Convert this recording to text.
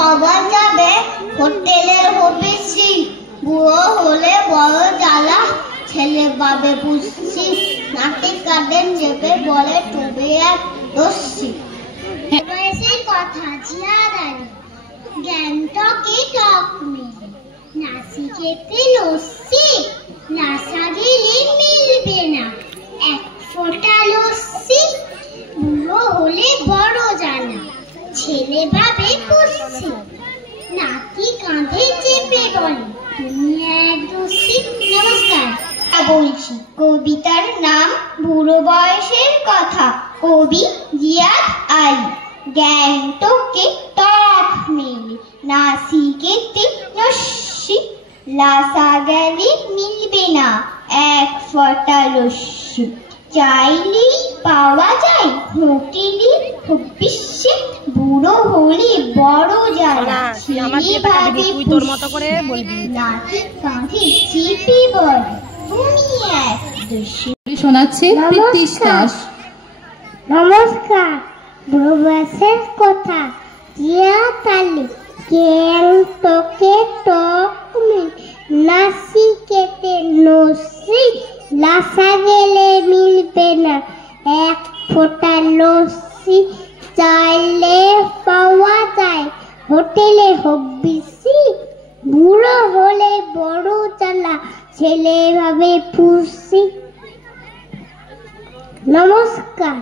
পাওয়া যাবে হোটেলের হবিসি, বুড়ো হলে বড় জ্বালা, ছেলে বাবে পুষছি, নাটি কাঁধে চেপে বলে টুবে এক রশ্মি। বয়সের কথা জিয়াদারি, গ্যাংটকে টক মেলে, নাসিকেতে লস্যি, নাসা গেলে মিলবে না এক ফোঁটা লস্যি, বুড়ো হলে বড় জ্বালা, ছেলে বাবে পুষছি, নাতি কাঁধে চেপে বলে তুমি এক দোষী। নমস্কার, বলছি কবিতার নাম বুড়ো বয়সের কথা, কবি জিয়াদ আলী। গ্যাংটকে টক মেলে, নাসিকেতে লস্যি, লাসা গেলে মিলবে না এক ফোঁটা লস্যি, চাইলেই পাওয়া যায় হোটেলের হবিসি, বুড়ো হলে বড় জ্বালা, ছেলে ভাবে পুষছি, নাতি কাঁধে চেপে বলে তুমি এক দোষী। শোনাচ্ছে প্রীতিশ দাস। নমস্কার, বুড়ো বয়সের কথা জিয়াদ আলী। গ্যাংটকে টক মেলে, নাসিকেতে লস্যি, লাসা গেলে মিলবে না এক ফোঁটা লস্যি, চাইলে পাওয়া যায় হোটেলে হবিসি, বুড়ো হলে বড় জ্বালা, ছেলে ভাবে পুষছি। নমস্কার।